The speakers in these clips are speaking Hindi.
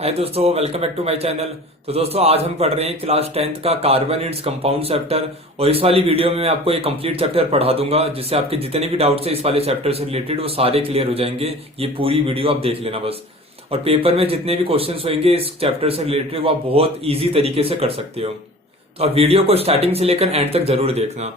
हाय दोस्तों, welcome back to my channel. तो दोस्तों आज हम पढ़ रहे हैं क्लास 10th का कार्बन इट्स कंपाउंड चैप्टर। और इस वाली वीडियो में मैं आपको एक कंप्लीट चैप्टर पढ़ा दूंगा, जिससे आपके जितने भी डाउट्स है इस वाले चैप्टर से रिलेटेड वो सारे क्लियर हो जाएंगे। ये पूरी वीडियो आप देख लेना बस। और पेपर में जितने भी क्वेश्चंस होंगे इस चैप्टर से रिलेटेड वो आप बहुत ईजी तरीके से कर सकते हो। तो आप वीडियो को स्टार्टिंग से लेकर एंड तक जरूर देखना।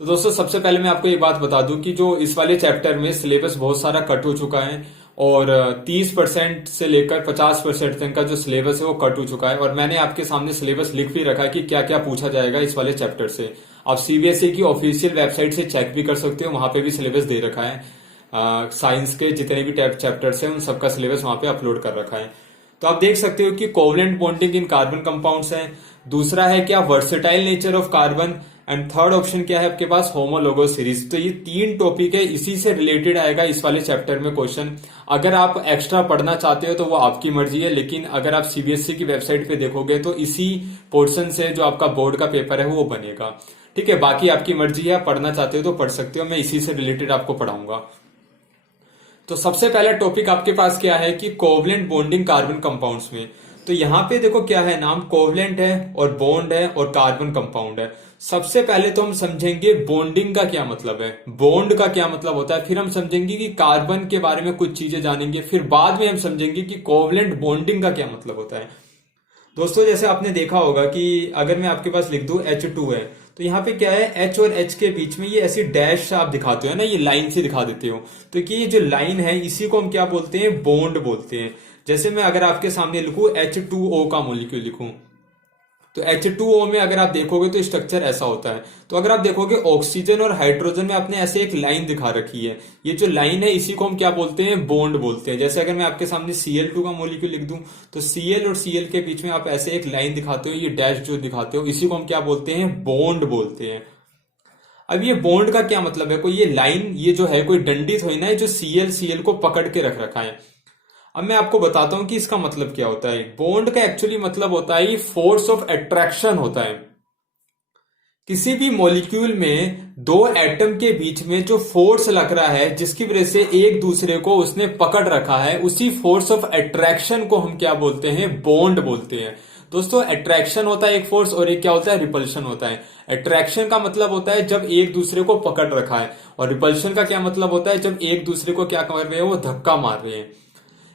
तो दोस्तों सबसे पहले मैं आपको एक बात बता दूं कि जो इस वाले चैप्टर में सिलेबस बहुत सारा कट हो चुका है और 30% से लेकर 50% तक का जो सिलेबस है वो कट हो चुका है। और मैंने आपके सामने सिलेबस लिख भी रखा है कि क्या क्या पूछा जाएगा इस वाले चैप्टर से। आप सीबीएसई की ऑफिशियल वेबसाइट से चेक भी कर सकते हो, वहां पे भी सिलेबस दे रखा है। साइंस के जितने भी चैप्टर्स हैं उन सबका सिलेबस वहां पे अपलोड कर रखा है। तो आप देख सकते हो कि covalent bonding in carbon compounds है। दूसरा है क्या, versatile nature of carbon. And third option क्या है आपके पास, होमोलोगस सीरीज। तो ये तीन टॉपिक है, इसी से रिलेटेड आएगा इस वाले चैप्टर में क्वेश्चन। अगर आप एक्स्ट्रा पढ़ना चाहते हो तो वो आपकी मर्जी है, लेकिन अगर आप सीबीएसई की वेबसाइट पे देखोगे तो इसी पोर्शन से जो आपका बोर्ड का पेपर है वो बनेगा। ठीक है, बाकी आपकी मर्जी है, आप पढ़ना चाहते हो तो पढ़ सकते हो, मैं इसी से रिलेटेड आपको पढ़ाऊंगा। तो सबसे पहला टॉपिक आपके पास क्या है कि कोवलेंट बॉन्डिंग कार्बन कंपाउंड्स में। तो यहां पे देखो क्या है, नाम कोवलेंट है और बॉन्ड है और कार्बन कंपाउंड है। सबसे पहले तो हम समझेंगे बॉन्डिंग का क्या मतलब है, बॉन्ड का क्या मतलब होता है, फिर हम समझेंगे कि कार्बन के बारे में कुछ चीजें जानेंगे, फिर बाद में हम समझेंगे कि कोवलेंट बॉन्डिंग का क्या मतलब होता है। दोस्तों जैसे आपने देखा होगा कि अगर मैं आपके पास लिख दूं H2 है, तो यहाँ पे क्या है, H और H के बीच में ये ऐसी डैश आप दिखाते हो ना, ये लाइन से दिखा देते हो। तो कि ये जो लाइन है इसी को हम क्या बोलते हैं, बॉन्ड बोलते हैं। जैसे मैं अगर आपके सामने लिखूं H2O का मोलिक्यूल लिखूं, तो H2O में अगर आप देखोगे तो स्ट्रक्चर ऐसा होता है। तो अगर आप देखोगे ऑक्सीजन और हाइड्रोजन में आपने ऐसे एक लाइन दिखा रखी है, ये जो लाइन है इसी को हम क्या बोलते हैं, बॉन्ड बोलते हैं। जैसे अगर मैं आपके सामने Cl2 का मोलिक्यूल लिख दूं, तो Cl और Cl के बीच में आप ऐसे एक लाइन दिखाते हो, ये डैश जो दिखाते हो इसी को हम क्या बोलते हैं, बॉन्ड बोलते हैं। अब ये बॉन्ड का क्या मतलब है, कोई ये लाइन ये जो है कोई डंडी थोड़ी ना है जो Cl को पकड़ के रख रखा है। अब मैं आपको बताता हूं कि इसका मतलब क्या होता है। बॉन्ड का एक्चुअली मतलब होता है फोर्स ऑफ अट्रैक्शन होता है। किसी भी मॉलिक्यूल में दो एटम के बीच में जो फोर्स लग रहा है जिसकी वजह से एक दूसरे को उसने पकड़ रखा है, उसी फोर्स ऑफ अट्रैक्शन को हम क्या बोलते हैं, बॉन्ड बोलते हैं। दोस्तों अट्रैक्शन होता है एक फोर्स और एक क्या होता है, रिपल्शन होता है। अट्रैक्शन का मतलब होता है जब एक दूसरे को पकड़ रखा है, और रिपल्शन का क्या मतलब होता है जब एक दूसरे को क्या कर रहे हैं, वो धक्का मार रहे हैं।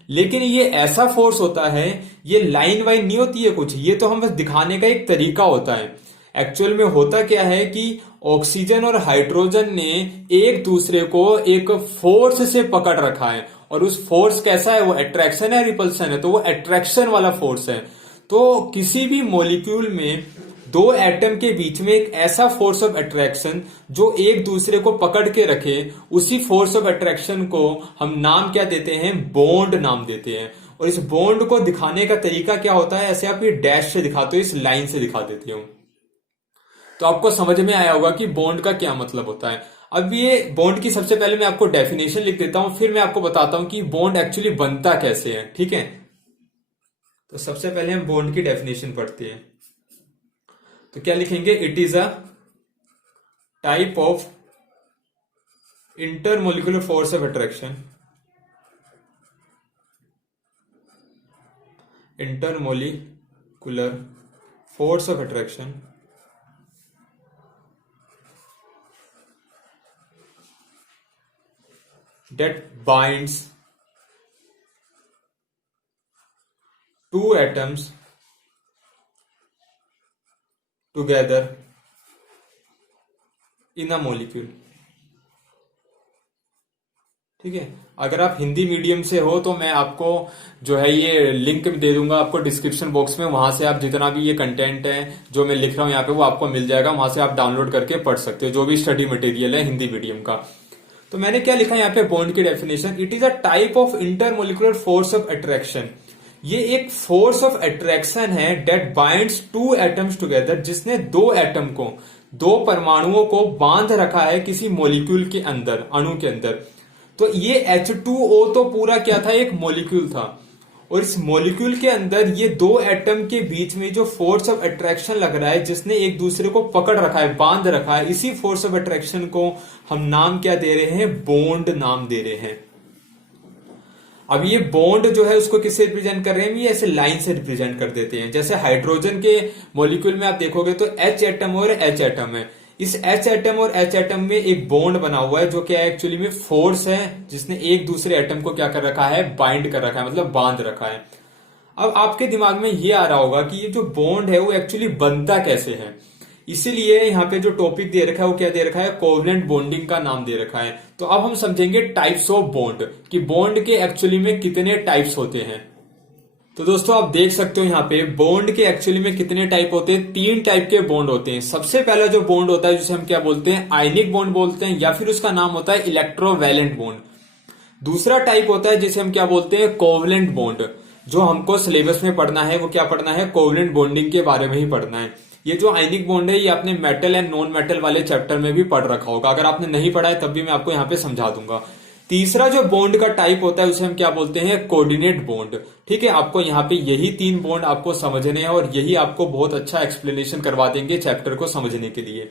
लेकिन ये ऐसा फोर्स होता है, ये लाइन वाइन नहीं होती है कुछ, ये तो हम बस दिखाने का एक तरीका होता है। एक्चुअल में होता क्या है कि ऑक्सीजन और हाइड्रोजन ने एक दूसरे को एक फोर्स से पकड़ रखा है, और उस फोर्स कैसा है, वो अट्रैक्शन है रिपल्सन है, तो वो अट्रैक्शन वाला फोर्स है। तो किसी भी मॉलिक्यूल में दो एटम के बीच में एक ऐसा फोर्स ऑफ अट्रैक्शन जो एक दूसरे को पकड़ के रखे, उसी फोर्स ऑफ अट्रैक्शन को हम नाम क्या देते हैं, बॉन्ड नाम देते हैं। और इस बॉन्ड को दिखाने का तरीका क्या होता है, ऐसे आप ये डैश से दिखाते हो, इस लाइन से दिखा देते हो। तो आपको समझ में आया होगा कि बॉन्ड का क्या मतलब होता है। अब ये बॉन्ड की सबसे पहले मैं आपको डेफिनेशन लिख देता हूं, फिर मैं आपको बताता हूं कि बॉन्ड एक्चुअली बनता कैसे है। ठीक है, तो सबसे पहले हम बॉन्ड की डेफिनेशन पढ़ते हैं। तो क्या लिखेंगे, it is a type of intermolecular force of attraction, intermolecular force of attraction that binds two atoms together in a molecule। ठीक है, अगर आप हिंदी मीडियम से हो तो मैं आपको जो है ये लिंक दे दूंगा आपको डिस्क्रिप्शन बॉक्स में, वहां से आप जितना भी ये कंटेंट है जो मैं लिख रहा हूं यहाँ पे वो आपको मिल जाएगा, वहां से आप डाउनलोड करके पढ़ सकते हो जो भी स्टडी मटेरियल है हिंदी मीडियम का। तो मैंने क्या लिखा है यहाँ पे बॉन्ड की definition, it is a type of intermolecular force of attraction. ये एक फोर्स ऑफ अट्रैक्शन है date binds two atoms together, जिसने दो एटम को, दो परमाणुओं को बांध रखा है किसी मॉलिक्यूल के अंदर, अणु के अंदर। तो ये H2O तो पूरा क्या था, एक मॉलिक्यूल था, और इस मॉलिक्यूल के अंदर ये दो एटम के बीच में जो फोर्स ऑफ अट्रैक्शन लग रहा है, जिसने एक दूसरे को पकड़ रखा है, बांध रखा है, इसी फोर्स ऑफ अट्रैक्शन को हम नाम क्या दे रहे हैं, बॉन्ड नाम दे रहे हैं। अब ये बॉन्ड जो है उसको किससे रिप्रेजेंट कर रहे हैं, ये ऐसे लाइन से रिप्रेजेंट कर देते हैं। जैसे हाइड्रोजन के मॉलिक्यूल में आप देखोगे तो H एटम और H एटम है। इस H एटम और H एटम में एक बॉन्ड बना हुआ है जो कि एक्चुअली में फोर्स है, जिसने एक दूसरे एटम को क्या कर रखा है, बाइंड कर रखा है, मतलब बांध रखा है। अब आपके दिमाग में ये आ रहा होगा कि ये जो बॉन्ड है वो एक्चुअली बनता कैसे है। इसीलिए यहाँ पे जो टॉपिक दे रखा है वो क्या दे रखा है, कोवलेंट बॉन्डिंग का नाम दे रखा है। तो अब हम समझेंगे टाइप्स ऑफ बॉन्ड, कि बॉन्ड के एक्चुअली में कितने टाइप्स होते हैं। तो दोस्तों आप देख सकते हो यहाँ पे बॉन्ड के एक्चुअली में कितने टाइप होते हैं, 3 टाइप के बॉन्ड होते हैं। सबसे पहला जो बॉन्ड होता है जिसे हम क्या बोलते हैं, आयनिक बॉन्ड बोलते हैं, या फिर उसका नाम होता है इलेक्ट्रोवैलेंट बॉन्ड। दूसरा टाइप होता है जिसे हम क्या बोलते हैं, कोवलेंट बॉन्ड। जो हमको सिलेबस में पढ़ना है वो क्या पढ़ना है, कोवलेंट बॉन्डिंग के बारे में ही पढ़ना है। ये जो आयनिक बॉन्ड है ये आपने मेटल एंड नॉन मेटल वाले चैप्टर में भी पढ़ रखा होगा, अगर आपने नहीं पढ़ा है तब भी मैं आपको यहाँ पे समझा दूंगा। तीसरा जो बॉन्ड का टाइप होता है उसे हम क्या बोलते हैं, कोऑर्डिनेट बॉन्ड। ठीक है, आपको यहाँ पे यही 3 बॉन्ड आपको समझने हैं और यही आपको बहुत अच्छा एक्सप्लेनेशन करवा देंगे चैप्टर को समझने के लिए।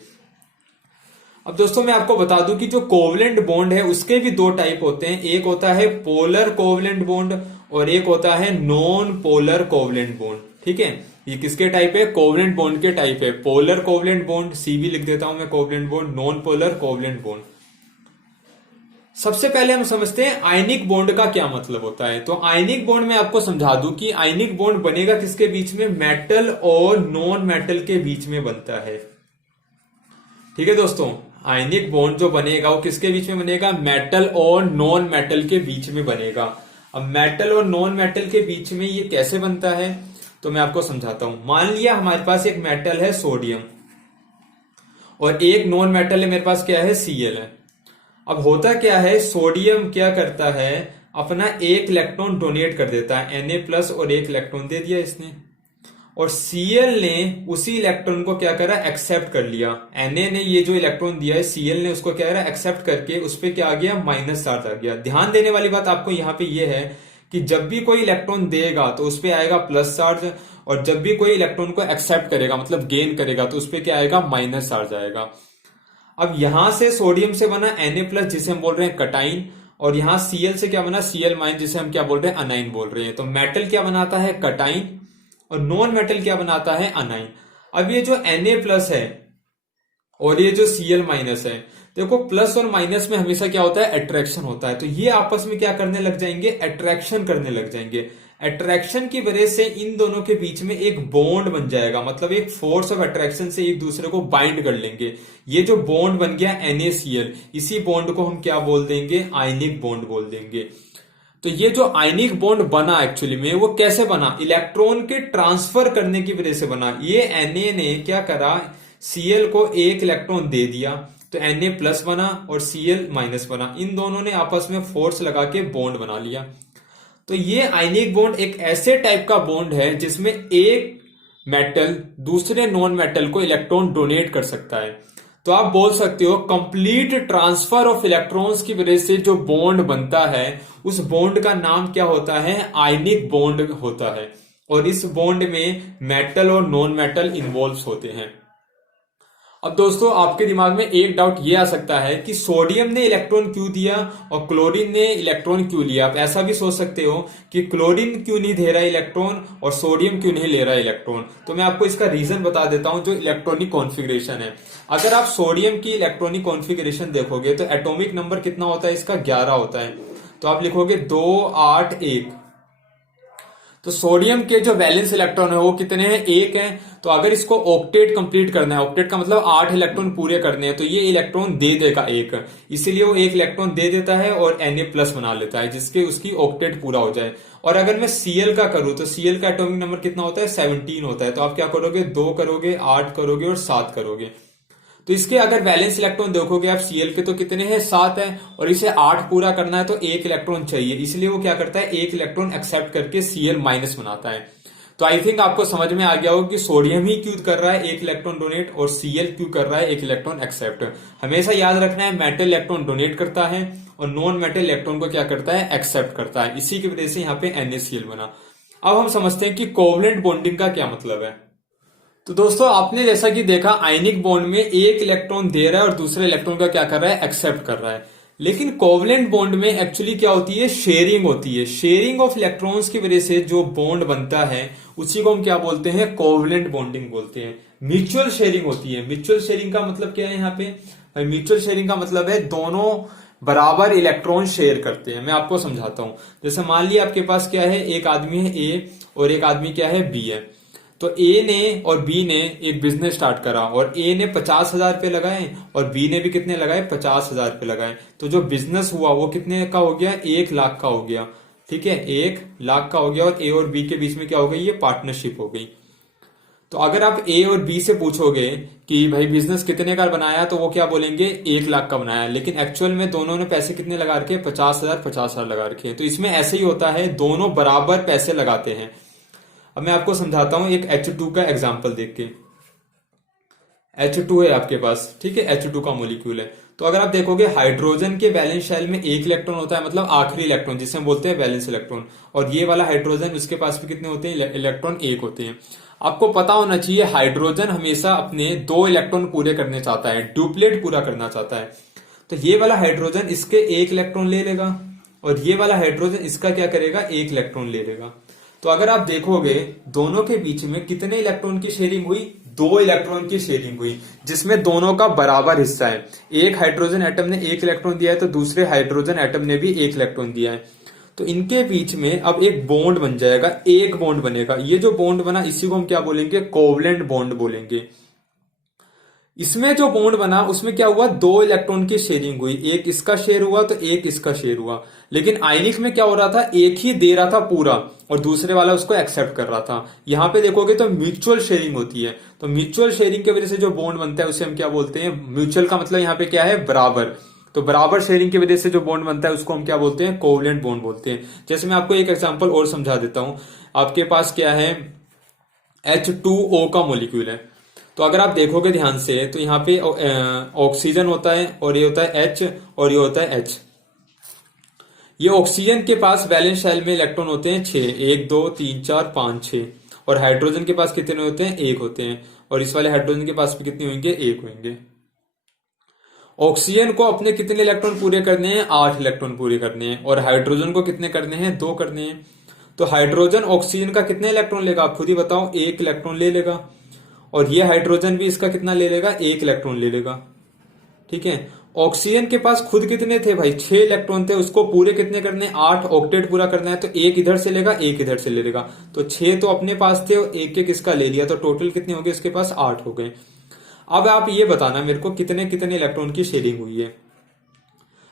अब दोस्तों मैं आपको बता दूं कि जो कोवलेंट बॉन्ड है उसके भी 2 टाइप होते हैं। एक होता है पोलर कोवलेंट बॉन्ड और एक होता है नॉन पोलर कोवलेंट बॉन्ड। ठीक है, ये किसके टाइप है, कोवलेंट बॉन्ड के टाइप है। पोलर कोवलेंट बॉन्ड, सी भी लिख देता हूं मैं, covalent bond, non polar covalent bond. सबसे पहले हम समझते हैं आयनिक बॉन्ड का क्या मतलब होता है। तो आयनिक बॉन्ड में आपको समझा दूं कि आयनिक बॉन्ड बनेगा किसके बीच में, मेटल और नॉन मेटल के बीच में बनता है। ठीक है दोस्तों, आयनिक बॉन्ड जो बनेगा वो किसके बीच में बनेगा, मेटल और नॉन मेटल के बीच में बनेगा। अब मेटल और नॉन मेटल के बीच में ये कैसे बनता है तो मैं आपको समझाता हूं। मान लिया हमारे पास एक मेटल है सोडियम और एक नॉन मेटल है, मेरे पास क्या है, Cl है। अब होता क्या है, सोडियम क्या करता है, अपना एक इलेक्ट्रॉन डोनेट कर देता है, Na+ और एक इलेक्ट्रॉन दे दिया इसने, और Cl ने उसी इलेक्ट्रॉन को क्या करा, एक्सेप्ट कर लिया। Na ने ये जो इलेक्ट्रॉन दिया है Cl ने उसको क्या करा, एक्सेप्ट करके उस पर क्या आ गया, माइनस चार्ज आ गया। ध्यान देने वाली बात आपको यहाँ पे ये है कि जब भी कोई इलेक्ट्रॉन देगा तो उस पर आएगा प्लस चार्ज, और जब भी कोई इलेक्ट्रॉन को एक्सेप्ट करेगा मतलब गेन करेगा तो उस पर क्या आएगा, माइनस चार्ज आएगा। अब यहां से सोडियम से बना Na+ जिसे हम बोल रहे हैं कटाइन, और यहां Cl से क्या बना, Cl- जिसे हम क्या बोल रहे हैं, अनाइन बोल रहे हैं। तो मेटल क्या बनाता है, कटाइन, और नॉन मेटल क्या बनाता है, अनाइन। अब ये जो Na+ है और ये जो Cl- है, देखो प्लस और माइनस में हमेशा क्या होता है, अट्रैक्शन होता है। तो ये आपस में क्या करने लग जाएंगे, अट्रैक्शन करने लग जाएंगे। अट्रैक्शन की वजह से इन दोनों के बीच में एक बॉन्ड बन जाएगा, मतलब एक फोर्स ऑफ अट्रैक्शन से एक दूसरे को बाइंड कर लेंगे। ये जो बॉन्ड बन गया NaCl, इसी बॉन्ड को हम क्या बोल देंगे, आयनिक बॉन्ड बोल देंगे। तो ये जो आयनिक बॉन्ड बना एक्चुअली में वो कैसे बना, इलेक्ट्रॉन के ट्रांसफर करने की वजह से बना। ये Na ने क्या करा, Cl को एक इलेक्ट्रॉन दे दिया तो Na+ बना और Cl- बना। इन दोनों ने आपस में फोर्स लगा के बॉन्ड बना लिया। तो ये आयनिक बॉन्ड एक ऐसे टाइप का बॉन्ड है जिसमें एक मेटल दूसरे नॉन मेटल को इलेक्ट्रॉन डोनेट कर सकता है। तो आप बोल सकते हो कंप्लीट ट्रांसफर ऑफ इलेक्ट्रॉन्स की वजह से जो बॉन्ड बनता है उस बॉन्ड का नाम क्या होता है, आयनिक बॉन्ड होता है। और इस बॉन्ड में मेटल और नॉन मेटल इन्वॉल्व होते हैं। अब दोस्तों आपके दिमाग में एक डाउट ये आ सकता है कि सोडियम ने इलेक्ट्रॉन क्यों दिया और क्लोरीन ने इलेक्ट्रॉन क्यों लिया। आप ऐसा भी सोच सकते हो कि क्लोरीन क्यों नहीं दे रहा इलेक्ट्रॉन और सोडियम क्यों नहीं ले रहा इलेक्ट्रॉन। तो मैं आपको इसका रीजन बता देता हूं, जो इलेक्ट्रॉनिक कॉन्फ़िगरेशन है। अगर आप सोडियम की इलेक्ट्रॉनिक कॉन्फ़िगरेशन देखोगे तो एटॉमिक नंबर कितना होता है इसका, 11 होता है। तो आप लिखोगे 2 8 1। तो सोडियम के जो वैलेंस इलेक्ट्रॉन है वो कितने हैं, 1 है। तो अगर इसको ऑक्टेट कंप्लीट करना है, ऑक्टेट का मतलब 8 इलेक्ट्रॉन पूरे करने हैं, तो ये इलेक्ट्रॉन दे देगा 1, इसीलिए वो 1 इलेक्ट्रॉन दे देता है और Na+ बना लेता है जिसके उसकी ऑक्टेट पूरा हो जाए। और अगर मैं Cl का करूं तो Cl का एटॉमिक नंबर कितना होता है, 17 होता है। तो आप क्या करोगे, 2 करोगे, 8 करोगे और 7 करोगे। तो इसके अगर बैलेंस इलेक्ट्रॉन देखोगे आप Cl के तो कितने हैं, 7 है, और इसे 8 पूरा करना है तो 1 इलेक्ट्रॉन चाहिए, इसलिए वो क्या करता है, 1 इलेक्ट्रॉन एक्सेप्ट करके Cl- बनाता है। तो आई थिंक आपको समझ में आ गया होगा कि सोडियम ही क्यों कर रहा है 1 इलेक्ट्रॉन डोनेट और Cl क्यों कर रहा है 1 इलेक्ट्रॉन एक्सेप्ट। हमेशा याद रखना है मेटल इलेक्ट्रॉन डोनेट करता है और नॉन मेटल इलेक्ट्रॉन को क्या करता है, एक्सेप्ट करता है। इसी की वजह से यहाँ पे NaCl बना। अब हम समझते हैं कि कोवलेंट बॉन्डिंग का क्या मतलब है। तो दोस्तों आपने जैसा कि देखा आयनिक बॉन्ड में एक इलेक्ट्रॉन दे रहा है और दूसरे इलेक्ट्रॉन का क्या कर रहा है, एक्सेप्ट कर रहा है। लेकिन कोवलेंट बॉन्ड में एक्चुअली क्या होती है, शेयरिंग होती है। शेयरिंग ऑफ इलेक्ट्रॉन्स की वजह से जो बॉन्ड बनता है उसी को हम क्या बोलते हैं, कोवलेंट बॉन्डिंग बोलते हैं। म्यूचुअल शेयरिंग होती है। म्यूचुअल शेयरिंग का मतलब क्या है यहाँ पे, म्यूचुअल शेयरिंग का मतलब है दोनों बराबर इलेक्ट्रॉन शेयर करते हैं। मैं आपको समझाता हूं। जैसे मान लिया आपके पास क्या है, एक आदमी है ए और एक आदमी क्या है, बी है। तो ए ने और बी ने एक बिजनेस स्टार्ट करा और ए ने 50,000 रुपये लगाए और बी ने भी कितने लगाए, 50,000 रुपये लगाए। तो जो बिजनेस हुआ वो कितने का हो गया, 1 लाख का हो गया। ठीक है, 1 लाख का हो गया और ए और बी के बीच में क्या हो गई, ये पार्टनरशिप हो गई। तो अगर आप ए और बी से पूछोगे कि भाई बिजनेस कितने का बनाया, तो वो क्या बोलेंगे, 1 लाख का बनाया। लेकिन एक्चुअल में दोनों ने पैसे कितने लगा रखे, 50,000 50,000 लगा रखे। तो इसमें ऐसे ही होता है, दोनों बराबर पैसे लगाते हैं। अब मैं आपको समझाता हूं एक H2 का एग्जाम्पल देख के। H2 है आपके पास, ठीक है, H2 का मोलिक्यूल है। तो अगर आप देखोगे हाइड्रोजन के वैलेंस शेल में 1 इलेक्ट्रॉन होता है, मतलब आखिरी इलेक्ट्रॉन जिसे हम बोलते हैं वैलेंस इलेक्ट्रॉन। और ये वाला हाइड्रोजन, उसके पास भी कितने होते हैं, इलेक्ट्रॉन 1 होते हैं। आपको पता होना चाहिए हाइड्रोजन हमेशा अपने 2 इलेक्ट्रॉन पूरे करने चाहता है, डुप्लेट पूरा करना चाहता है। तो ये वाला हाइड्रोजन इसके 1 इलेक्ट्रॉन ले लेगा और ये वाला हाइड्रोजन इसका क्या करेगा, 1 इलेक्ट्रॉन ले लेगा। तो अगर आप देखोगे दोनों के बीच में कितने इलेक्ट्रॉन की शेयरिंग हुई, 2 इलेक्ट्रॉन की शेयरिंग हुई, जिसमें दोनों का बराबर हिस्सा है। एक हाइड्रोजन एटम ने 1 इलेक्ट्रॉन दिया है तो दूसरे हाइड्रोजन एटम ने भी 1 इलेक्ट्रॉन दिया है। तो इनके बीच में अब एक बॉन्ड बन जाएगा, एक बॉन्ड बनेगा। ये जो बॉन्ड बना इसी को हम क्या बोलेंगे, कोवलेंट बॉन्ड बोलेंगे। इसमें जो बॉन्ड बना उसमें क्या हुआ, 2 इलेक्ट्रॉन की शेयरिंग हुई, एक इसका शेयर हुआ तो एक इसका शेयर हुआ। लेकिन आयनिक में क्या हो रहा था, एक ही दे रहा था पूरा और दूसरे वाला उसको एक्सेप्ट कर रहा था। यहां पे देखोगे तो म्यूचुअल शेयरिंग होती है। तो म्यूचुअल शेयरिंग की वजह से जो बॉन्ड बनता है उसे हम क्या बोलते हैं, म्यूचुअल का मतलब यहाँ पे क्या है, बराबर। तो बराबर शेयरिंग की वजह से जो बॉन्ड बनता है उसको हम क्या बोलते हैं, कोवलेंट बॉन्ड बोलते हैं। जैसे मैं आपको एक एग्जांपल और समझा देता हूं। आपके पास क्या है, H2O का मोलिक्यूल है। तो अगर आप देखोगे ध्यान से तो यहाँ पे ऑक्सीजन होता है और ये होता है H और ये होता है H। ये ऑक्सीजन के पास वैलेंस शेल में इलेक्ट्रॉन होते हैं 6, 1 2 3 4 5 6। और हाइड्रोजन के पास कितने होते हैं, 1 होते हैं। और इस वाले हाइड्रोजन के पास भी कितने होंगे, 1 होंगे। ऑक्सीजन को अपने कितने इलेक्ट्रॉन पूरे करने हैं, 8 इलेक्ट्रॉन पूरे करने हैं। और हाइड्रोजन को कितने करने हैं, 2 करने हैं। तो हाइड्रोजन ऑक्सीजन का कितने इलेक्ट्रॉन लेगा, आप खुद ही बताओ, 1 इलेक्ट्रॉन ले लेगा। और ये हाइड्रोजन भी इसका कितना ले लेगा, 1 इलेक्ट्रॉन ले लेगा। ठीक है, ऑक्सीजन के पास खुद कितने थे भाई, 6 इलेक्ट्रॉन थे, उसको पूरे कितने करने, 8 ऑक्टेट पूरा करना है। तो 1 इधर से लेगा, 1 इधर से ले लेगा। तो 6 तो अपने पास थे और 1 1 इसका ले लिया, तो टोटल कितने हो गए, इसके पास 8 हो गए। अब आप ये बताना मेरे को कितने कितने इलेक्ट्रॉन की शेयरिंग हुई है।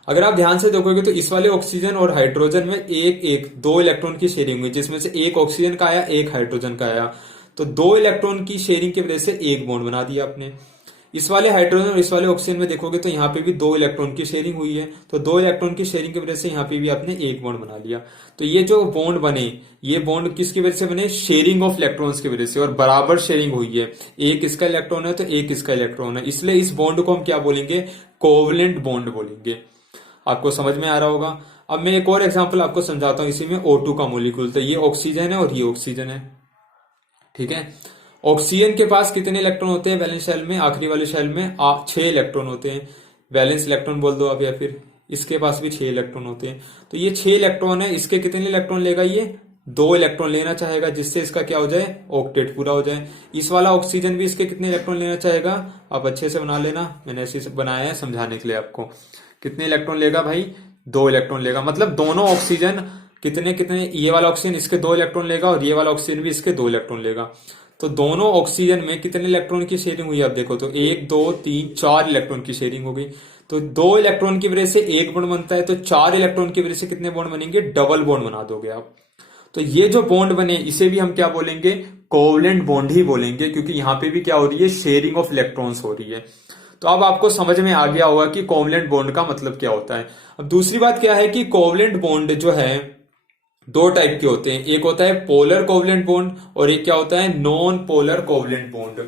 अगर आप ध्यान से देखोगे तो इस वाले ऑक्सीजन और हाइड्रोजन में 2 इलेक्ट्रॉन की शेयरिंग हुई, जिसमें से 1 ऑक्सीजन का आया, 1 हाइड्रोजन का आया। तो 2 इलेक्ट्रॉन की शेयरिंग की वजह से एक बॉन्ड बना दिया आपने। इस वाले हाइड्रोजन और इस वाले ऑक्सीजन में देखोगे तो यहाँ पे भी 2 इलेक्ट्रॉन की शेयरिंग हुई है। तो 2 इलेक्ट्रॉन की शेयरिंग की वजह से यहाँ पे भी आपने एक बॉन्ड बना लिया। तो ये जो बॉन्ड बने, ये बॉन्ड किसकी वजह से बने, शेयरिंग ऑफ इलेक्ट्रॉन्स की वजह से। और बराबर शेयरिंग हुई है, एक इसका इलेक्ट्रॉन है तो एक इसका इलेक्ट्रॉन है, इसलिए इस बॉन्ड को हम क्या बोलेंगे, कोवलेंट बॉन्ड बोलेंगे। आपको समझ में आ रहा होगा। अब मैं एक और एग्जाम्पल आपको समझाता हूं इसी में। O2 का मोलिक्यूल, तो ये ऑक्सीजन है और ये ऑक्सीजन है। ठीक है, ऑक्सीजन के पास कितने इलेक्ट्रॉन होते हैं वैलेंस शेल में, आखिरी वाले शेल में 6 इलेक्ट्रॉन होते हैं। वैलेंस इलेक्ट्रॉन बोल दो आप, या फिर इसके पास भी 6 इलेक्ट्रॉन होते हैं। तो ये 6 इलेक्ट्रॉन है, इसके कितने इलेक्ट्रॉन लेगा, ये 2 इलेक्ट्रॉन लेना चाहेगा, जिससे इसका क्या हो जाए, ऑक्टेट पूरा हो जाए। इस वाला ऑक्सीजन भी इसके कितने इलेक्ट्रॉन लेना चाहेगा, आप अच्छे से बना लेना, मैंने ऐसे बनाया है समझाने के लिए आपको। कितने इलेक्ट्रॉन लेगा भाई, 2 इलेक्ट्रॉन लेगा। मतलब दोनों ऑक्सीजन कितने कितने, ये वाला ऑक्सीजन इसके 2 इलेक्ट्रॉन लेगा और ये वाला ऑक्सीजन भी इसके 2 इलेक्ट्रॉन लेगा। तो दोनों ऑक्सीजन में कितने इलेक्ट्रॉन की शेयरिंग हुई, आप देखो तो 1 2 3 4 इलेक्ट्रॉन की शेयरिंग हो गई। तो 2 इलेक्ट्रॉन की वजह से एक बॉन्ड बनता है, तो 4 इलेक्ट्रॉन की वजह से कितने बॉन्ड बनेंगे, डबल बॉन्ड बना दोगे आप। तो ये जो बॉन्ड बने इसे भी हम क्या बोलेंगे, कोवलेंट बॉन्ड ही बोलेंगे, क्योंकि यहां पे भी क्या हो रही है, शेयरिंग ऑफ इलेक्ट्रॉन्स हो रही है। तो अब आपको समझ में आ गया होगा कि कोवलेंट बॉन्ड का मतलब क्या होता है। अब दूसरी बात क्या है कि कोवलेंट बॉन्ड जो है 2 टाइप के होते हैं, एक होता है पोलर कोवलेंट बॉन्ड और एक क्या होता है, नॉन पोलर कोवलेंट बॉन्ड।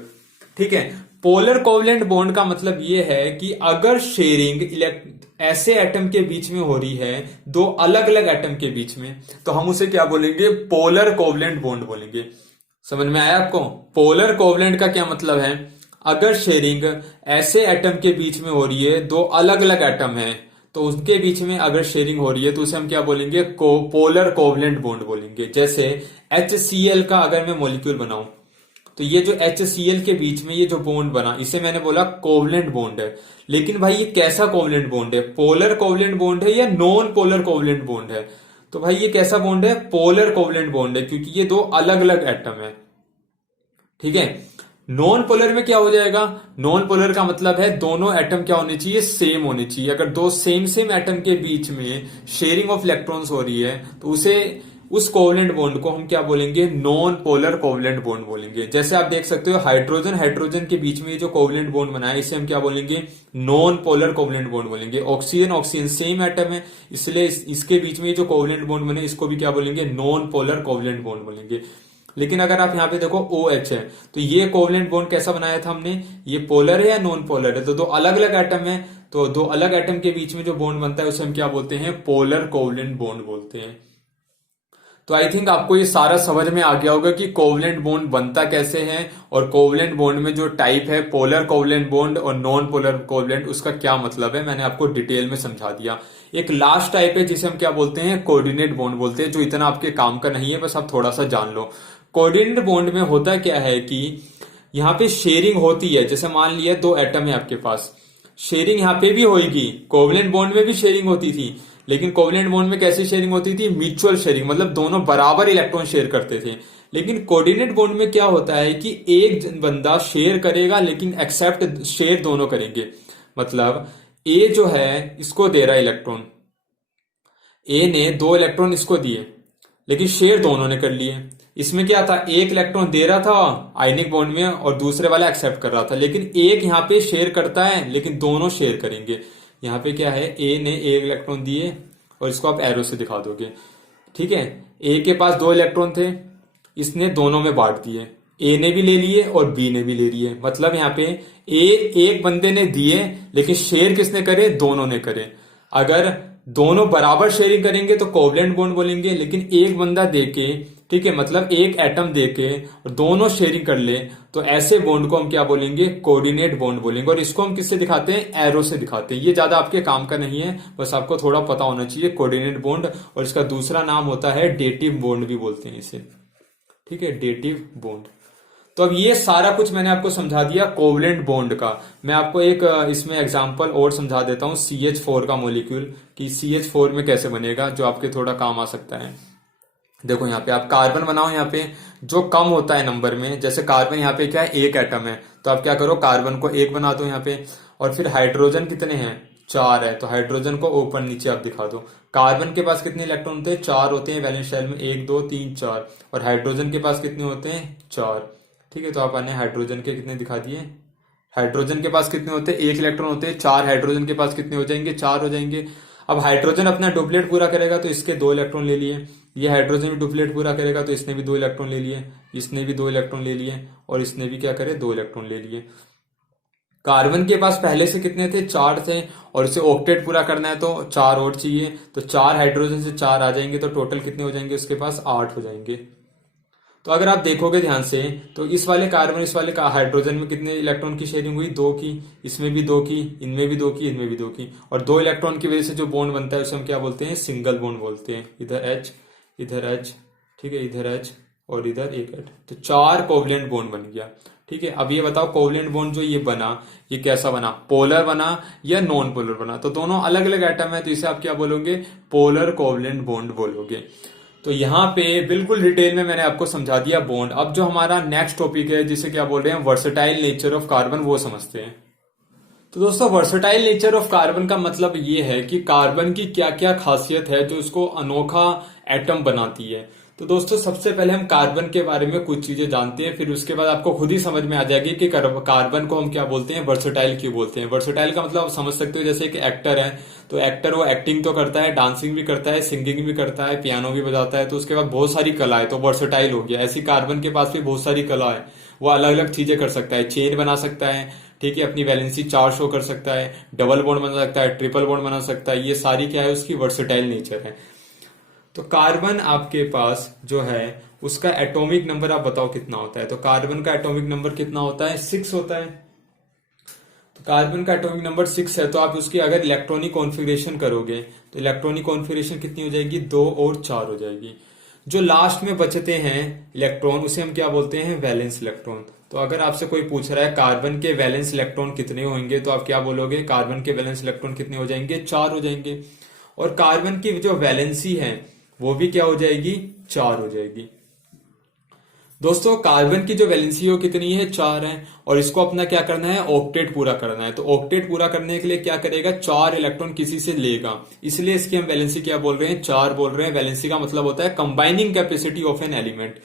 ठीक है, पोलर कोवलेंट बॉन्ड का मतलब ये है कि अगर शेयरिंग ऐसे एटम के बीच में हो रही है, 2 अलग अलग एटम के बीच में, तो हम उसे क्या बोलेंगे, पोलर कोवलेंट बॉन्ड बोलेंगे। समझ में आया आपको। पोलर कोवलेंट का क्या मतलब है, अगर शेयरिंग ऐसे एटम के बीच में हो रही है, 2 अलग अलग एटम है, तो उसके बीच में अगर शेयरिंग हो रही है तो उसे हम क्या बोलेंगे, पोलर कोवलेंट बॉन्ड बोलेंगे। जैसे HCl का अगर मैं मॉलिक्यूल बनाऊं तो ये जो HCl के बीच में ये जो बॉन्ड बना इसे मैंने बोला कोवलेंट बॉन्ड है। लेकिन भाई ये कैसा कोवलेंट बॉन्ड है, पोलर कोवलेंट बॉन्ड है या नॉन पोलर कोवलेंट बॉन्ड है? तो भाई ये कैसा बॉन्ड है, पोलर कोवलेंट बॉन्ड है, क्योंकि ये दो अलग अलग एटम है। ठीक है, नॉन पोलर में क्या हो जाएगा, नॉन पोलर का मतलब है दोनों एटम क्या होने चाहिए, सेम होने चाहिए। अगर दो सेम सेम एटम के बीच में शेयरिंग ऑफ इलेक्ट्रॉन्स हो रही है तो उसे, उस कोवलेंट बॉन्ड को हम क्या बोलेंगे, नॉन पोलर कोवलेंट बॉन्ड बोलेंगे। जैसे आप देख सकते हो हाइड्रोजन हाइड्रोजन के बीच में जो कोवलेंट बॉन्ड बना है इसे हम क्या बोलेंगे, नॉन पोलर कोवलेंट बॉन्ड बोलेंगे। ऑक्सीजन ऑक्सीजन सेम एटम है, इसलिए इसके बीच में जो कोवलेंट बॉन्ड बने इसको भी क्या बोलेंगे, नॉन पोलर कोवलेंट बॉन्ड बोलेंगे। लेकिन अगर आप यहाँ पे देखो OH है तो ये कोवलेंट बॉन्ड कैसा बनाया था हमने, ये पोलर है या नॉन पोलर है? तो दो अलग अलग एटम है, तो दो अलग एटम के बीच में जो बॉन्ड बनता है उसे हम क्या बोलते हैं, पोलर कोवलेंट बॉन्ड बोलते हैं। तो आई थिंक आपको ये सारा समझ में आ गया होगा कि कोवलेंट बॉन्ड बनता कैसे है और कोवलेंट बॉन्ड में जो टाइप है पोलर कोवलेंट बॉन्ड और नॉन पोलर कोवलेंट, उसका क्या मतलब है, मैंने आपको डिटेल में समझा दिया। एक लास्ट टाइप है जिसे हम क्या बोलते हैं, कोऑर्डिनेट बॉन्ड बोलते हैं, जो इतना आपके काम का नहीं है, बस आप थोड़ा सा जान लो। कोऑर्डिनेट बॉन्ड में होता क्या है कि यहाँ पे शेयरिंग होती है। जैसे मान लिया दो एटम है आपके पास, शेयरिंग यहाँ पे भी होगी, कोवलेंट बॉन्ड में भी शेयरिंग होती थी। लेकिन कोवलेंट बॉन्ड में कैसी शेयरिंग होती थी, म्यूचुअल शेयरिंग, मतलब दोनों बराबर इलेक्ट्रॉन शेयर करते थे। लेकिन कोऑर्डिनेट बॉन्ड में क्या होता है कि एक बंदा शेयर करेगा लेकिन एक्सेप्ट शेयर दोनों करेंगे। मतलब ए जो है इसको दे रहा है इलेक्ट्रॉन, ए ने 2 इलेक्ट्रॉन इसको दिए लेकिन शेयर दोनों ने कर लिए। इसमें क्या था, एक इलेक्ट्रॉन दे रहा था आयनिक बॉन्ड में और दूसरे वाला एक्सेप्ट कर रहा था। लेकिन एक यहाँ पे शेयर करता है लेकिन दोनों शेयर करेंगे। यहाँ पे क्या है, ए ने 1 इलेक्ट्रॉन दिए और इसको आप एरो से दिखा दोगे। ठीक है, ए के पास 2 इलेक्ट्रॉन थे, इसने दोनों में बांट दिए, ए ने भी ले लिए और बी ने भी ले लिए। मतलब यहाँ पे एक बंदे ने दिए लेकिन शेयर किसने करे, दोनों ने करे। अगर दोनों बराबर शेयरिंग करेंगे तो कोवलेंट बॉन्ड बोलेंगे। लेकिन एक बंदा देके, ठीक है, मतलब एक एटम देके और दोनों शेयरिंग कर ले तो ऐसे बॉन्ड को हम क्या बोलेंगे, कोऑर्डिनेट बॉन्ड बोलेंगे। और इसको हम किससे दिखाते हैं, एरो से दिखाते हैं। ये ज्यादा आपके काम का नहीं है, बस आपको थोड़ा पता होना चाहिए कोऑर्डिनेट बॉन्ड। और इसका दूसरा नाम होता है डेटिव बॉन्ड भी बोलते हैं इसे। ठीक है, डेटिव बॉन्ड। तो अब ये सारा कुछ मैंने आपको समझा दिया कोवलेंट बॉन्ड का। मैं आपको एक इसमें एग्जांपल और समझा देता हूं CH4 का मॉलिक्यूल, कि CH4 में कैसे बनेगा, जो आपके थोड़ा काम आ सकता है। देखो यहाँ पे आप कार्बन बनाओ, यहाँ पे जो कम होता है नंबर में, जैसे कार्बन यहाँ पे क्या है, 1 एटम है, तो आप क्या करो, कार्बन को 1 बना दो यहाँ पे। और फिर हाइड्रोजन कितने हैं, 4 है, तो हाइड्रोजन को ऊपर नीचे आप दिखा दो। कार्बन के पास कितने इलेक्ट्रॉन होते हैं, 4 होते हैं वैलेंस शेल में, 1 2 3 4। और हाइड्रोजन के पास कितने होते हैं, 4। ठीक है, तो आपने हाइड्रोजन के कितने दिखा दिए, हाइड्रोजन के पास कितने होते हैं, 1 इलेक्ट्रॉन होते हैं, 4 हाइड्रोजन के पास कितने हो जाएंगे, 4 हो जाएंगे। अब हाइड्रोजन अपना डुप्लेट पूरा करेगा तो इसके 2 इलेक्ट्रॉन ले लिए, ये हाइड्रोजन भी डुप्लेट पूरा करेगा तो इसने भी 2 इलेक्ट्रॉन ले लिए, इसने भी 2 इलेक्ट्रॉन ले लिए और इसने भी क्या करे, 2 इलेक्ट्रॉन ले लिए। कार्बन के पास पहले से कितने थे, 4 थे, और इसे ऑक्टेट पूरा करना है तो 4 और चाहिए, तो 4 हाइड्रोजन से 4 आ जाएंगे, तो टोटल कितने हो जाएंगे उसके पास, 8 हो जाएंगे। तो अगर आप देखोगे ध्यान से तो इस वाले कार्बन इस वाले हाइड्रोजन में कितने इलेक्ट्रॉन की शेयरिंग हुई, 2 की, इसमें भी 2 की, इनमें भी 2 की, इनमें भी 2 की। और 2 इलेक्ट्रॉन की वजह से जो बॉन्ड बनता है उसे हम क्या बोलते हैं, सिंगल बॉन्ड बोलते हैं। इधर H, इधर H, ठीक है, इधर H और इधर एक H, तो 4 कोवलेंट बॉन्ड बन गया। ठीक है, अब ये बताओ कोवलेंट बॉन्ड जो ये बना, ये कैसा बना, पोलर बना या नॉन पोलर बना? तो दोनों अलग अलग एटम है, तो इसे आप क्या बोलोगे, पोलर कोवलेंट बॉन्ड बोलोगे। तो यहाँ पे बिल्कुल डिटेल में मैंने आपको समझा दिया बॉन्ड। अब जो हमारा नेक्स्ट टॉपिक है जिसे क्या बोल रहे हैं, वर्सेटाइल नेचर ऑफ कार्बन, वो समझते हैं। तो दोस्तों वर्सेटाइल नेचर ऑफ कार्बन का मतलब ये है कि कार्बन की क्या क्या खासियत है जो इसको अनोखा एटम बनाती है। तो दोस्तों सबसे पहले हम कार्बन के बारे में कुछ चीजें जानते हैं, फिर उसके बाद आपको खुद ही समझ में आ जाएगी कि कार्बन को हम क्या बोलते हैं, वर्सेटाइल क्यों बोलते हैं। वर्सेटाइल का मतलब आप समझ सकते हो, जैसे एक एक्टर है तो एक्टर वो एक्टिंग तो करता है, डांसिंग भी करता है, सिंगिंग भी करता है, पियानो भी बजाता है, तो उसके बाद बहुत सारी कला है, तो वर्सेटाइल हो गया। ऐसी कार्बन के पास भी बहुत सारी कला है, वो अलग अलग चीजें कर सकता है, चेन बना सकता है, ठीक है, अपनी वैलेंसी चार्ज शो कर सकता है, डबल बॉन्ड बना सकता है, ट्रिपल बॉन्ड बना सकता है। ये सारी क्या है, उसकी वर्सेटाइल नेचर है। तो कार्बन आपके पास जो है उसका एटॉमिक नंबर आप बताओ कितना होता है। तो कार्बन का एटॉमिक नंबर कितना होता है, 6 होता है। कार्बन का एटॉमिक नंबर 6 है, तो आप उसकी अगर इलेक्ट्रॉनिक कॉन्फ़िगरेशन करोगे तो इलेक्ट्रॉनिक कॉन्फ़िगरेशन कितनी हो जाएगी, 2 और 4 हो जाएगी। जो लास्ट में बचते हैं इलेक्ट्रॉन उसे हम क्या बोलते हैं, वैलेंस इलेक्ट्रॉन। तो अगर आपसे कोई पूछ रहा है कार्बन के वैलेंस इलेक्ट्रॉन कितने होंगे, तो आप क्या बोलोगे, कार्बन के वैलेंस इलेक्ट्रॉन कितने हो जाएंगे, 4 हो जाएंगे। और कार्बन की जो वैलेंसी है वो भी क्या हो जाएगी, 4 हो जाएगी। दोस्तों कार्बन की जो वैलेंसी है वो कितनी है, 4 है। और इसको अपना क्या करना है, ऑक्टेट पूरा करना है। तो ऑक्टेट पूरा करने के लिए क्या करेगा, 4 इलेक्ट्रॉन किसी से लेगा, इसलिए इसकी हम वैलेंसी क्या बोल रहे हैं, 4 बोल रहे हैं। वैलेंसी का मतलब होता है combining capacity of an element.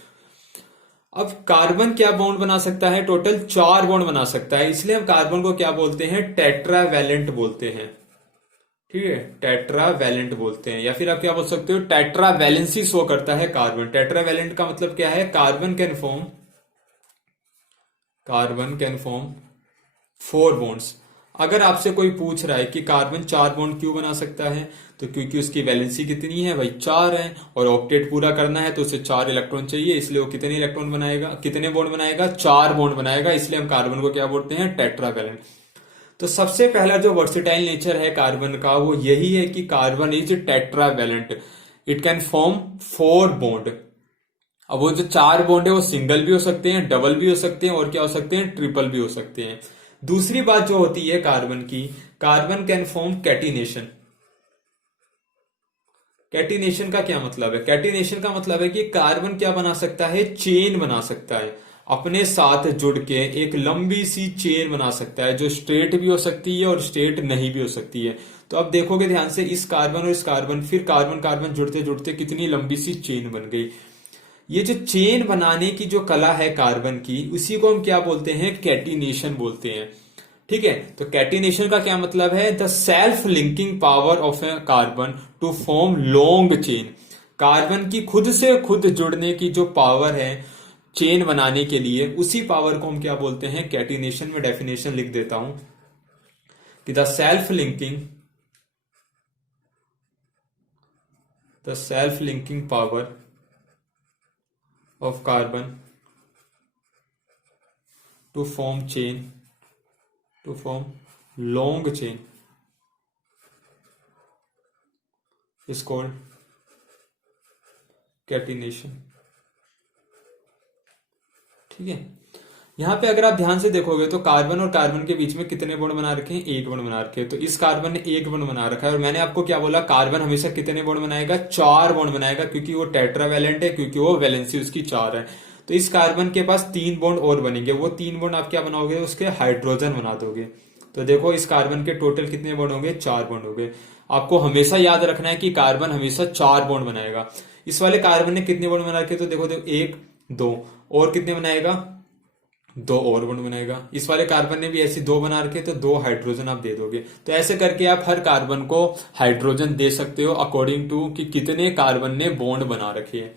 अब कार्बन क्या बॉन्ड बना सकता है, टोटल 4 बॉन्ड बना सकता है, इसलिए हम कार्बन को क्या बोलते हैं, टेट्रावैलेंट बोलते हैं। ठीक है, टेट्रावैलेंट बोलते हैं, या फिर आप क्या बोल सकते हो, टेट्रावैलेंसी शो करता है कार्बन। टेट्रावैलेंट का मतलब क्या है, कार्बन कैन फॉर्म 4 बॉन्ड्स। अगर आपसे कोई पूछ रहा है कि कार्बन 4 बॉन्ड क्यों बना सकता है, तो क्योंकि उसकी वैलेंसी कितनी है भाई, 4 है। और ऑक्टेट पूरा करना है तो उसे 4 इलेक्ट्रॉन चाहिए, इसलिए वो कितने इलेक्ट्रॉन बनाएगा, कितने बॉन्ड बनाएगा, 4 बॉन्ड बनाएगा। इसलिए हम कार्बन को क्या बोलते हैं, टेट्रावैलेंट। तो सबसे पहला जो वर्सेटाइल नेचर है कार्बन का वो यही है कि carbon is tetravalent, it can form 4 bond. अब वो जो 4 बॉन्ड है वो सिंगल भी हो सकते हैं, डबल भी हो सकते हैं, और क्या हो सकते हैं, ट्रिपल भी हो सकते हैं। दूसरी बात जो होती है कार्बन की, carbon can form catenation. Catenation का क्या मतलब है, कैटिनेशन का मतलब है कि कार्बन क्या बना सकता है, चेन बना सकता है, अपने साथ जुड़ के एक लंबी सी चेन बना सकता है, जो स्ट्रेट भी हो सकती है और स्ट्रेट नहीं भी हो सकती है। तो अब देखोगे ध्यान से, इस कार्बन और इस कार्बन, फिर कार्बन कार्बन जुड़ते जुड़ते कितनी लंबी सी चेन बन गई। ये जो चेन बनाने की जो कला है कार्बन की, उसी को हम क्या बोलते हैं, कैटिनेशन बोलते हैं। ठीक है, तो कैटिनेशन का क्या मतलब है, the self linking power of a carbon to form long chain. Carbon की खुद से खुद जुड़ने की जो पावर है चेन बनाने के लिए, उसी पावर को हम क्या बोलते हैं, कैटिनेशन। में डेफिनेशन लिख देता हूं कि the self linking power of carbon to form long chain is called catenation। ठीक है, यहां पे अगर आप ध्यान से देखोगे तो कार्बन और कार्बन के बीच में कितने बॉन्ड बना रखे हैं, 1 बॉन्ड बना रखे हैं। तो इस कार्बन ने 1 बॉन्ड बना रखा है, और मैंने आपको क्या बोला, कार्बन हमेशा कितने बॉन्ड बनाएगा, 4 बॉन्ड बनाएगा, क्योंकि वो टेट्रावैलेंट है, क्योंकि वो वैलेंसी उसकी 4 है। तो इस कार्बन के पास 3 बॉन्ड और बनेंगे, वो 3 बॉन्ड आप क्या बनाओगे, उसके हाइड्रोजन बना दोगे। तो देखो इस कार्बन के टोटल कितने बॉन्ड होंगे, 4 बॉन्ड हो गए। आपको हमेशा याद रखना है कि कार्बन हमेशा 4 बॉन्ड बनाएगा। इस वाले कार्बन ने कितने बॉन्ड बना रखे, तो देखो 1 2 और कितने बनाएगा, 2 और बॉन्ड बनाएगा। इस वाले कार्बन ने भी ऐसी 2 बना रखे, तो 2 हाइड्रोजन आप दे दोगे। तो ऐसे करके आप हर कार्बन को हाइड्रोजन दे सकते हो अकॉर्डिंग टू कि कितने कार्बन ने बॉन्ड बना रखे हैं।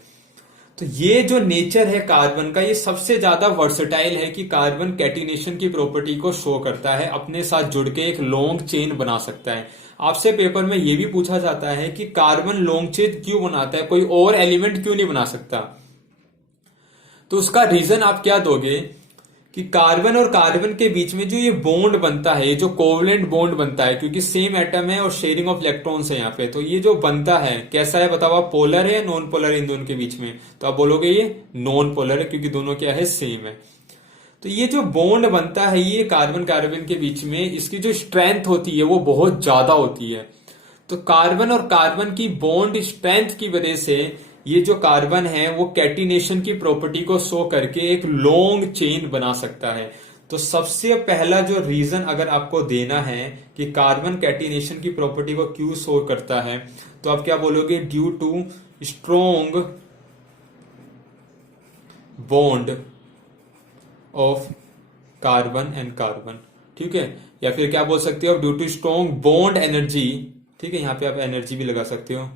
तो ये जो नेचर है कार्बन का, ये सबसे ज्यादा वर्सेटाइल है कि कार्बन कैटिनेशन की प्रॉपर्टी को शो करता है, अपने साथ जुड़ के एक लॉन्ग चेन बना सकता है। आपसे पेपर में ये भी पूछा जाता है कि कार्बन लॉन्ग चेन क्यों बनाता है, कोई और एलिमेंट क्यों नहीं बना सकता। तो उसका रीजन आप क्या दोगे कि कार्बन और कार्बन के बीच में जो ये बॉन्ड बनता है, ये जो कोवलेंट बॉन्ड बनता है, क्योंकि सेम एटम है और शेयरिंग ऑफ इलेक्ट्रॉन्स है यहाँ पे, तो ये जो बनता है कैसा है बताओ, पोलर है नॉन पोलर है इन दोनों के बीच में, तो आप बोलोगे ये नॉन पोलर है, क्योंकि दोनों क्या है, सेम है। तो ये जो बॉन्ड बनता है ये कार्बन कार्बन के बीच में, इसकी जो स्ट्रेंथ होती है वो बहुत ज्यादा होती है। तो कार्बन और कार्बन की बॉन्ड स्ट्रेंथ की वजह से ये जो कार्बन है वो कैटिनेशन की प्रॉपर्टी को शो करके एक लॉन्ग चेन बना सकता है। तो सबसे पहला जो रीजन अगर आपको देना है कि कार्बन कैटिनेशन की प्रॉपर्टी को क्यों शो करता है, तो आप क्या बोलोगे, due to strong bond of carbon and carbon. ठीक है, या फिर क्या बोल सकते हो, due to strong bond energy. ठीक है, यहां पे आप एनर्जी भी लगा सकते हो,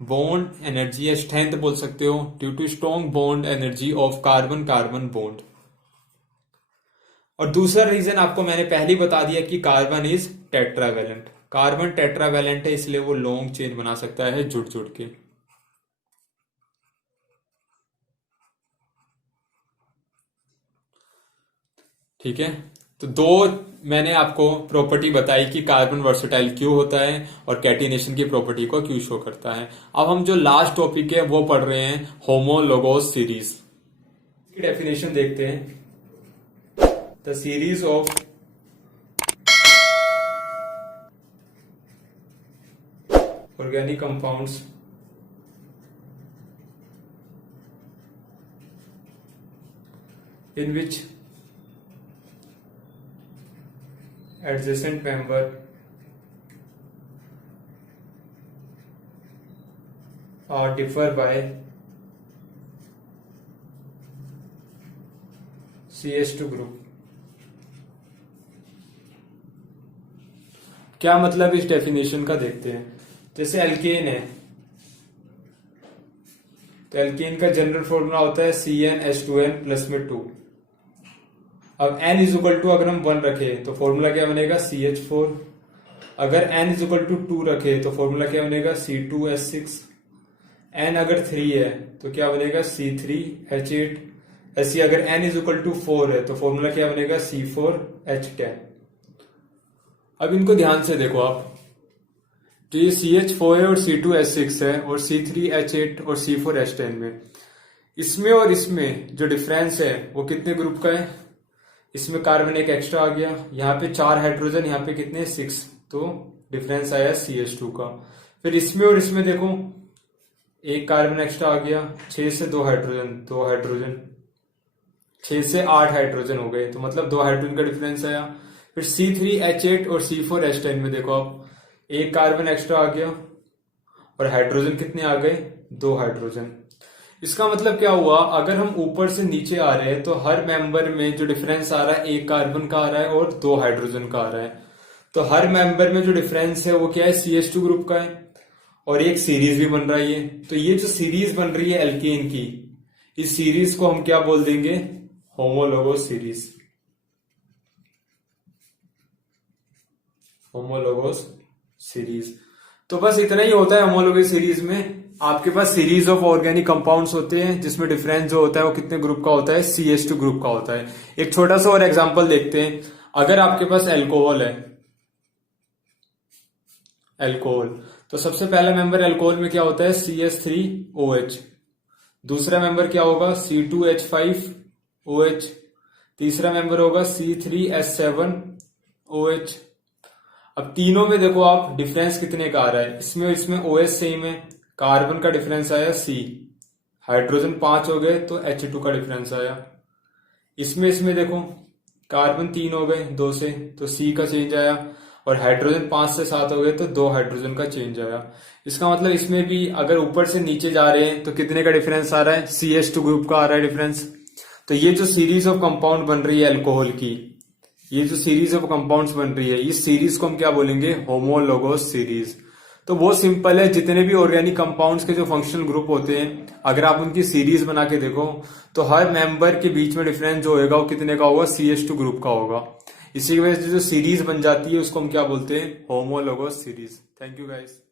बॉन्ड एनर्जी या स्ट्रेंथ बोल सकते हो, due to strong bond energy of carbon carbon bond. और दूसरा रीजन आपको मैंने पहले ही बता दिया कि carbon is tetravalent. Carbon tetravalent है, इसलिए वो लॉन्ग चेन बना सकता है जुड़ जुड़ के। ठीक है, तो दो मैंने आपको प्रॉपर्टी बताई कि कार्बन वर्सेटाइल क्यों होता है और कैटिनेशन की प्रॉपर्टी को क्यों शो करता है। अब हम जो लास्ट टॉपिक है वो पढ़ रहे हैं होमोलोगस सीरीज की डेफिनेशन देखते हैं। The series of organic compounds in which adjacent member are differ by CH2 group। क्या मतलब इस डेफिनेशन का देखते हैं। जैसे एल्केन है तो एल्केन का जनरल फॉर्मूला होता है CnH2n प्लस में 2। अब n इज इक्वल टू अगर हम 1 रखे तो फॉर्मूला क्या बनेगा CH4। अगर n इज इक्वल टू 2 रखे तो फॉर्मूला क्या बनेगा C2H6। n अगर 3 है तो क्या बनेगा C3H8। ऐसी अगर n इज इक्वल टू 4 है तो फॉर्मूला क्या बनेगा C4H10। अब इनको ध्यान से देखो आप, तो ये CH4 है और C2H6 है और C3H8 और C4H10 में, इसमें और इसमें जो डिफरेंस है वो कितने ग्रुप का है। इसमें कार्बन एक एक्स्ट्रा आ गया, यहाँ पे 4 हाइड्रोजन, यहाँ पे कितने 6, तो डिफरेंस आया CH2 का। फिर इसमें और इसमें देखो एक कार्बन एक्स्ट्रा आ गया, 6 से 2 हाइड्रोजन 6 से 8 हाइड्रोजन हो गए, तो मतलब 2 हाइड्रोजन का डिफरेंस आया। फिर C3H8 और C4H10 में देखो आप एक कार्बन एक्स्ट्रा आ गया और हाइड्रोजन कितने आ गए 2 हाइड्रोजन। इसका मतलब क्या हुआ, अगर हम ऊपर से नीचे आ रहे हैं तो हर मेंबर में जो डिफरेंस आ रहा है एक कार्बन का आ रहा है और 2 हाइड्रोजन का आ रहा है। तो हर मेंबर में जो डिफरेंस है वो क्या है CH2 ग्रुप का है और एक सीरीज भी बन रहा है ये। तो ये जो सीरीज बन रही है एल्केन की, इस सीरीज को हम क्या बोल देंगे, होमोलोगस सीरीज। Homologous series. तो बस इतना ही होता है होमोलोगस सीरीज में। आपके पास सीरीज ऑफ ऑर्गेनिक कंपाउंड्स होते हैं जिसमें डिफरेंस जो होता है वो कितने ग्रुप का होता है, CH2 ग्रुप का होता है। एक छोटा सा और एग्जांपल देखते हैं। अगर आपके पास अल्कोहल है, अल्कोहल, तो सबसे पहला मेंबर अल्कोहल में क्या होता है CH3OH। दूसरा मेंबर क्या होगा C2H5OH। तीसरा मेंबर होगा C3H7OH। अब तीनों में देखो आप डिफरेंस कितने का आ रहा है, इसमें OH सेम है, कार्बन का डिफरेंस आया C, हाइड्रोजन 5 हो गए तो H2 का डिफरेंस आया। इसमें देखो कार्बन 3 हो गए 2 से तो C का चेंज आया और हाइड्रोजन 5 से 7 हो गए तो 2 हाइड्रोजन का चेंज आया। इसका मतलब इसमें भी अगर ऊपर से नीचे जा रहे हैं तो कितने का डिफरेंस आ रहा है, CH2 ग्रुप का आ रहा है डिफरेंस। तो ये जो सीरीज ऑफ कंपाउंड बन रही है अल्कोहल की, ये जो सीरीज ऑफ कंपाउंड्स बन रही है, इस सीरीज को हम क्या बोलेंगे, होमोलोगस सीरीज। तो बहुत सिंपल है, जितने भी ऑर्गेनिक कंपाउंड्स के जो फंक्शनल ग्रुप होते हैं अगर आप उनकी सीरीज बना के देखो तो हर मेंबर के बीच में डिफरेंस जो होगा वो कितने का होगा, CH2 ग्रुप का होगा। इसी की वजह से जो सीरीज बन जाती है उसको हम क्या बोलते हैं, homologous series. Thank you guys.